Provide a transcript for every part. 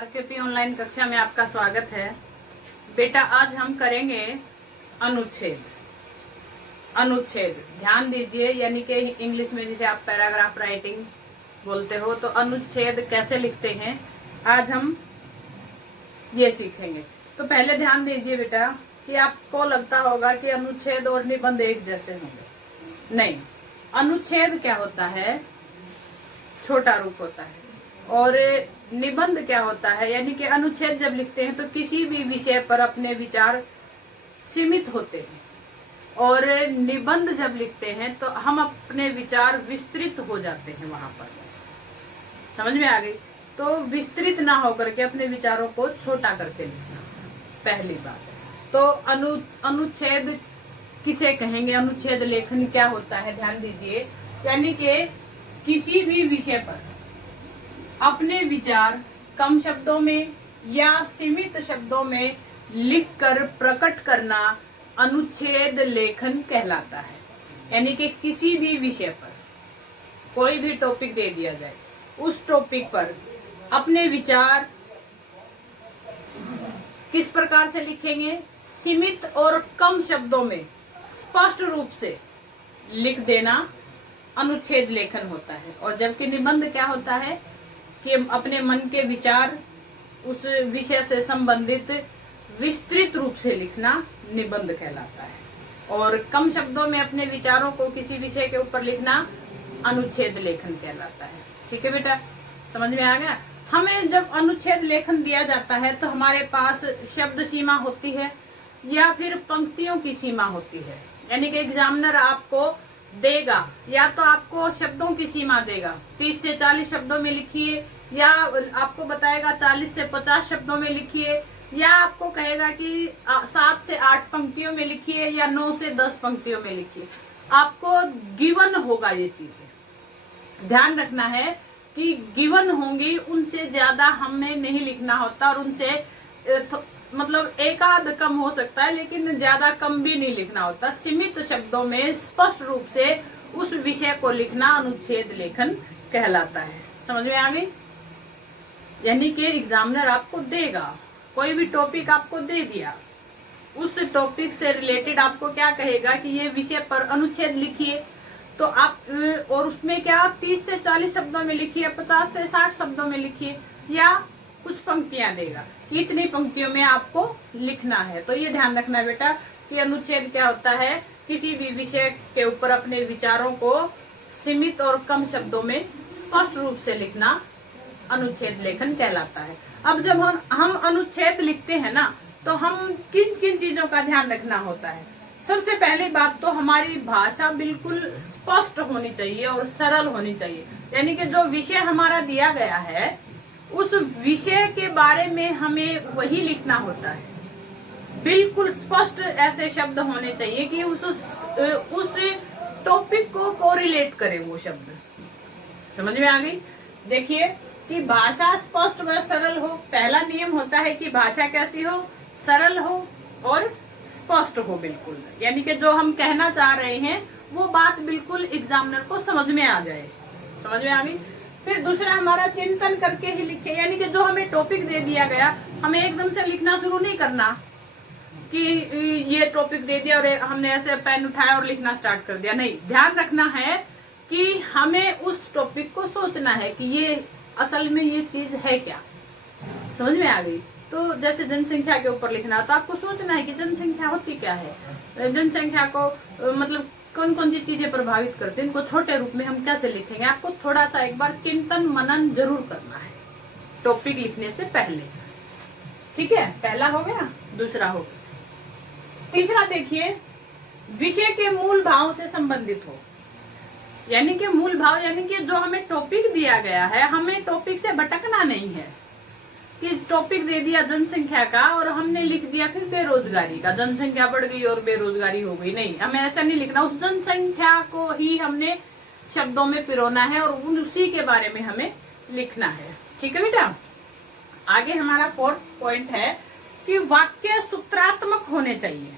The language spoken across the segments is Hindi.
आरकेपी ऑनलाइन कक्षा में आपका स्वागत है। बेटा आज हम करेंगे अनुच्छेद। अनुच्छेद ध्यान दीजिए, यानी कि इंग्लिश में जिसे आप पैराग्राफ राइटिंग बोलते हो, तो अनुच्छेद कैसे लिखते हैं आज हम ये सीखेंगे। तो पहले ध्यान दीजिए बेटा कि आपको लगता होगा कि अनुच्छेद और निबंध एक जैसे होंगे। नहीं, अनुच्छेद क्या होता है, छोटा रूप होता है, और निबंध क्या होता है, यानी कि अनुच्छेद जब लिखते हैं तो किसी भी विषय पर अपने विचार सीमित होते हैं, और निबंध जब लिखते हैं तो हम अपने विचार विस्तृत हो जाते हैं। वहां पर समझ में आ गई? तो विस्तृत ना होकर के अपने विचारों को छोटा करके लिखना पहली बात। तो अनुच्छेद किसे कहेंगे, अनुच्छेद लेखन क्या होता है, ध्यान दीजिए। यानी कि किसी भी विषय पर अपने विचार कम शब्दों में या सीमित शब्दों में लिखकर प्रकट करना अनुच्छेद लेखन कहलाता है। यानी कि किसी भी विषय पर कोई भी टॉपिक दे दिया जाए, उस टॉपिक पर अपने विचार किस प्रकार से लिखेंगे, सीमित और कम शब्दों में स्पष्ट रूप से लिख देना अनुच्छेद लेखन होता है। और जबकि निबंध क्या होता है कि अपने मन के विचार उस विषय से संबंधित विस्तृत रूप से लिखना निबंध कहलाता है, और कम शब्दों में अपने विचारों को किसी विषय के ऊपर लिखना अनुच्छेद लेखन कहलाता है। ठीक है बेटा, समझ में आ गया? हमें जब अनुच्छेद लेखन दिया जाता है तो हमारे पास शब्द सीमा होती है या फिर पंक्तियों की सीमा होती है। यानी कि एग्जामिनर आपको देगा, या तो आपको शब्दों की सीमा देगा, 30 से 40 शब्दों में लिखिए, या आपको बताएगा 40 से 50 शब्दों में लिखिए, या आपको कहेगा कि 7 से 8 पंक्तियों में लिखिए, या 9 से 10 पंक्तियों में लिखिए। आपको गिवन होगा, ये चीजें ध्यान रखना है कि गिवन होंगी, उनसे ज्यादा हमें नहीं लिखना होता, और उनसे मतलब एक आध कम हो सकता है, लेकिन ज्यादा कम भी नहीं लिखना होता। सीमित शब्दों में स्पष्ट रूप से उस विषय को लिखना अनुच्छेद लेखन कहलाता है। समझ में आ गई? यानी कि एग्जामिनर आपको देगा, कोई भी टॉपिक आपको दे दिया, उस टॉपिक से रिलेटेड आपको क्या कहेगा कि ये विषय पर अनुच्छेद लिखिए, तो आप और उसमें क्या 30 से 40 शब्दों में लिखिए, 50 से 60 शब्दों में लिखिए, या कुछ पंक्तियां देगा कि इतनी पंक्तियों में आपको लिखना है। तो ये ध्यान रखना बेटा कि अनुच्छेद क्या होता है, किसी भी विषय के ऊपर अपने विचारों को सीमित और कम शब्दों में स्पष्ट रूप से लिखना अनुच्छेद लेखन कहलाता है। अब जब हम अनुच्छेद लिखते हैं ना, तो हम किन किन चीजों का ध्यान रखना होता है। सबसे पहली बात तो हमारी भाषा बिल्कुल स्पष्ट होनी चाहिए और सरल होनी चाहिए। यानी कि जो विषय हमारा दिया गया है, उस विषय के बारे में हमें वही लिखना होता है। बिल्कुल स्पष्ट ऐसे शब्द होने चाहिए कि उस टॉपिक को कोरिलेट करे वो शब्द। समझ में आ गई? देखिए कि भाषा स्पष्ट व सरल हो। पहला नियम होता है कि भाषा कैसी हो, सरल हो और स्पष्ट हो बिल्कुल। यानी कि जो हम कहना चाह रहे हैं वो बात बिल्कुल एग्जामिनर को समझ में आ जाए। समझ में आ गई? फिर दूसरा हमारा चिंतन करके ही लिखे। यानी कि जो हमें टॉपिक दे दिया गया, हमें एकदम से लिखना शुरू नहीं करना कि ये टॉपिक दे दिया और हमने ऐसे पेन उठाया और लिखना स्टार्ट कर दिया। नहीं, ध्यान रखना है कि हमें उस टॉपिक को सोचना है कि ये असल में ये चीज है क्या। समझ में आ गई? तो जैसे जनसंख्या के ऊपर लिखना, तो आपको सोचना है कि जनसंख्या होती क्या है, जनसंख्या को मतलब कौन कौन सी चीजें प्रभावित करते हैं, इनको छोटे रूप में हम कैसे लिखेंगे। आपको थोड़ा सा एक बार चिंतन मनन जरूर करना है टॉपिक लिखने से पहले। ठीक है, पहला हो गया। दूसरा हो गया, तीसरा देखिए, विषय के मूल भाव से संबंधित हो। यानी कि मूल भाव, यानी कि जो हमें टॉपिक दिया गया है, हमें टॉपिक से भटकना नहीं है कि टॉपिक दे दिया जनसंख्या का और हमने लिख दिया फिर बेरोजगारी का, जनसंख्या बढ़ गई और बेरोजगारी हो गई। नहीं, हमें ऐसा नहीं लिखना। उस जनसंख्या को ही हमने शब्दों में पिरोना है और उसी के बारे में हमें लिखना है। ठीक है बेटा? आगे हमारा 4th पॉइंट है कि वाक्य सूत्रात्मक होने चाहिए।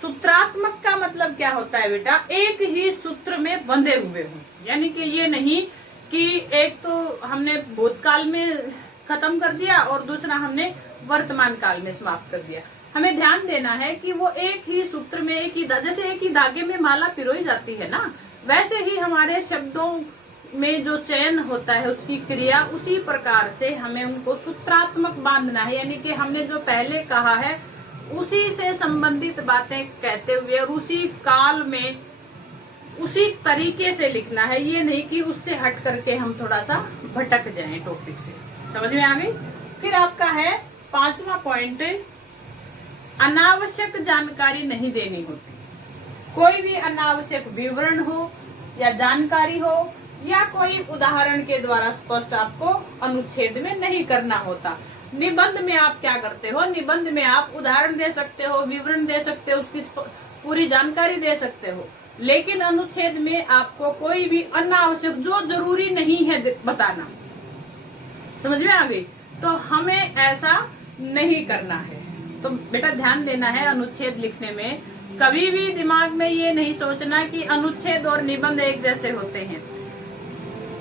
सूत्रात्मक का मतलब क्या होता है बेटा? एक ही सूत्र में बंधे हुए हों। यानी कि ये नहीं कि एक तो हमने भूतकाल में खत्म कर दिया और दूसरा हमने वर्तमान काल में समाप्त कर दिया। हमें ध्यान देना है कि वो एक ही सूत्र में जैसे एक ही धागे में माला पिरोई जाती है ना, वैसे ही हमारे शब्दों में जो चयन होता है उसकी क्रिया, उसी प्रकार से हमें उनको सूत्रात्मक बांधना है। यानी कि हमने जो पहले कहा है उसी से संबंधित बातें कहते हुए और उसी काल में उसी तरीके से लिखना है। ये नहीं कि उससे हट करके हम थोड़ा सा भटक जाएं टॉपिक से। समझ में आ गई? फिर आपका है 5वां पॉइंट, अनावश्यक जानकारी नहीं देनी होती। कोई भी अनावश्यक विवरण हो या जानकारी हो या कोई उदाहरण के द्वारा स्पष्ट आपको अनुच्छेद में नहीं करना होता। निबंध में आप क्या करते हो? निबंध में आप उदाहरण दे सकते हो, विवरण दे सकते हो, उसकी पूरी जानकारी दे सकते हो, लेकिन अनुच्छेद में आपको कोई भी अनावश्यक, जो जरूरी नहीं है बताना। समझ में आ गई? तो हमें ऐसा नहीं करना है। तो बेटा ध्यान देना है, अनुच्छेद लिखने में कभी भी दिमाग में ये नहीं सोचना कि अनुच्छेद और निबंध एक जैसे होते हैं।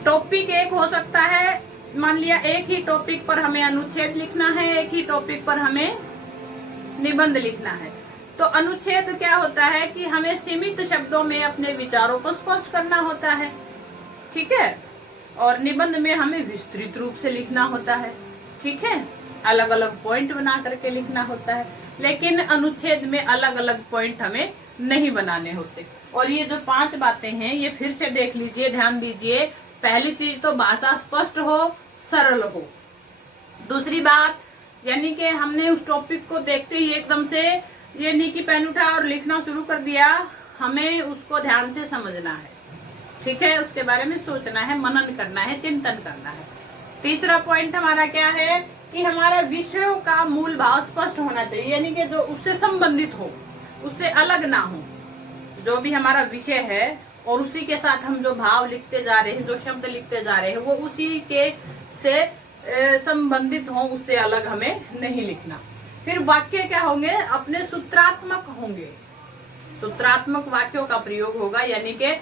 टॉपिक एक हो सकता है, मान लिया एक ही टॉपिक पर हमें अनुच्छेद लिखना है, एक ही टॉपिक पर हमें निबंध लिखना है। तो अनुच्छेद क्या होता है कि हमें सीमित शब्दों में अपने विचारों को स्पष्ट करना होता है, ठीक है, और निबंध में हमें विस्तृत रूप से लिखना होता है, ठीक है, अलग अलग पॉइंट बना करके लिखना होता है। लेकिन अनुच्छेद में अलग अलग पॉइंट हमें नहीं बनाने होते। और ये जो 5 बातें हैं ये फिर से देख लीजिए, ध्यान दीजिए। पहली चीज तो भाषा स्पष्ट हो, सरल हो। दूसरी बात, यानी कि हमने उस टॉपिक को देखते ही एकदम से ये नहीं कि पेन उठा और लिखना शुरू कर दिया, हमें उसको ध्यान से समझना है, ठीक है, उसके बारे में सोचना है, मनन करना है, चिंतन करना है। तीसरा पॉइंट हमारा क्या है कि हमारा विषयों का मूल भाव स्पष्ट होना चाहिए, यानी कि जो उससे संबंधित हो, उससे अलग ना हो। जो भी हमारा विषय है और उसी के साथ हम जो भाव लिखते जा रहे हैं, जो शब्द लिखते जा रहे हैं, वो उसी के से संबंधित हो, उससे अलग हमें नहीं लिखना। फिर वाक्य क्या होंगे? अपने सूत्रात्मक होंगे। सूत्रात्मक वाक्यों का प्रयोग होगा, यानी कि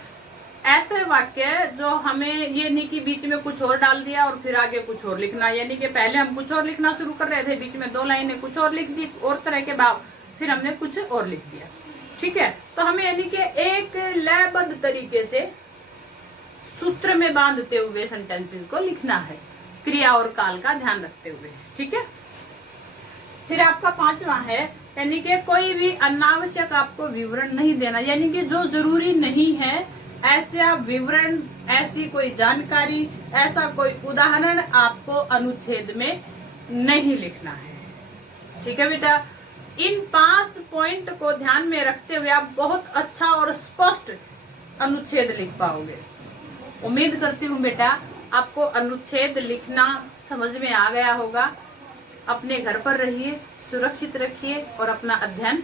ऐसे वाक्य जो हमें ये नहीं कि बीच में कुछ और डाल दिया और फिर आगे कुछ और लिखना, यानी कि पहले हम कुछ और लिखना शुरू कर रहे थे, बीच में 2 लाइनें कुछ और लिख दी और तरह के भाव, फिर हमने कुछ और लिख दिया, ठीक है। तो हमें यानी कि एक लयबद्ध तरीके से सूत्र में बांधते हुए सेंटेंसेस को लिखना है, क्रिया और काल का ध्यान रखते हुए, ठीक है। फिर आपका 5वां है, यानी कि कोई भी अनावश्यक आपको विवरण नहीं देना, यानी कि जो जरूरी नहीं है ऐसा विवरण, ऐसी कोई जानकारी, ऐसा कोई उदाहरण आपको अनुच्छेद में नहीं लिखना है, ठीक है बेटा। इन 5 पॉइंट को ध्यान में रखते हुए आप बहुत अच्छा और स्पष्ट अनुच्छेद लिख पाओगे। उम्मीद करती हूँ बेटा आपको अनुच्छेद लिखना समझ में आ गया होगा। अपने घर पर रहिए, सुरक्षित रखिए और अपना अध्ययन